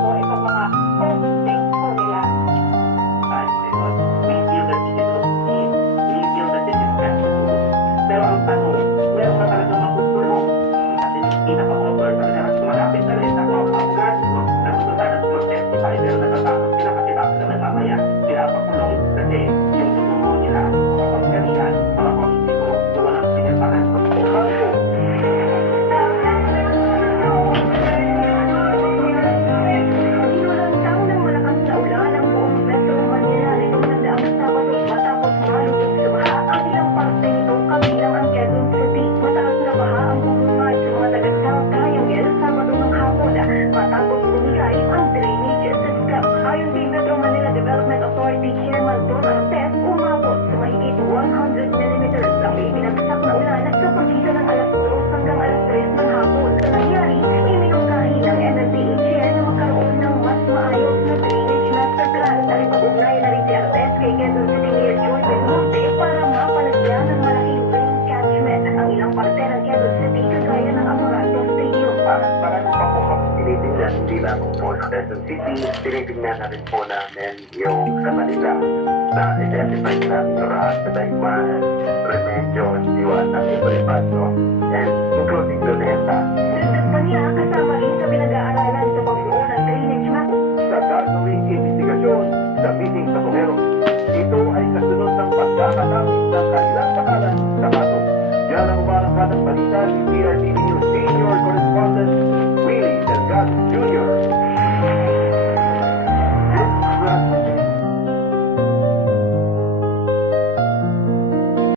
po itong mga hosting po nila. I we feel that this is okay. We feel that this is acceptable. Pero ang tanong, meron ba talaga makutulong? Kasi pinaka-over talaga at malapit na rin sa mga graduate na gusto sana mag-testify pero natatakot sila kasi baka naman mamaya sila pakulong kasi yung tutulong nila mga pangkarihan, mga politiko na walang pinirmahan. Ninulantaw ng malakas na ulan ang buong Metro Manila nitong nandaang Sabado matapos malubog sa baha ang ilang parte nito kabilang ang Quezon City. Mataas na baha ang bumungad sa mga taga-South Triangle Sabado ng hapon matapos bumigay ang drainage system. Ayon kay Metro Manila Development Authority Chairman Don Artes, umabot sa mahigit 100 millimeters ang ibinagsak na ulan sa pagitan ng alas 2 hanggang alas 3 ng hapon. Sa nangyari, iminungkahi ng MMDA na magkaroon ng mas maayos na drainage master plan. Nakipag-ugnay na rin si Artes kay Quezon City Mayor Joy Belmonte para mapalagyan ng malaking rain catchment ang ilang parte ng Quezon City kagaya ng Amoranto Stadium. Para pa po tinitingnan, hindi lang po sa Quezon City, tinitingnan na rin po namin yung sa Manila na identify namin Rojas, Tayman, Remedios, Diwata, Ibaribano, and including the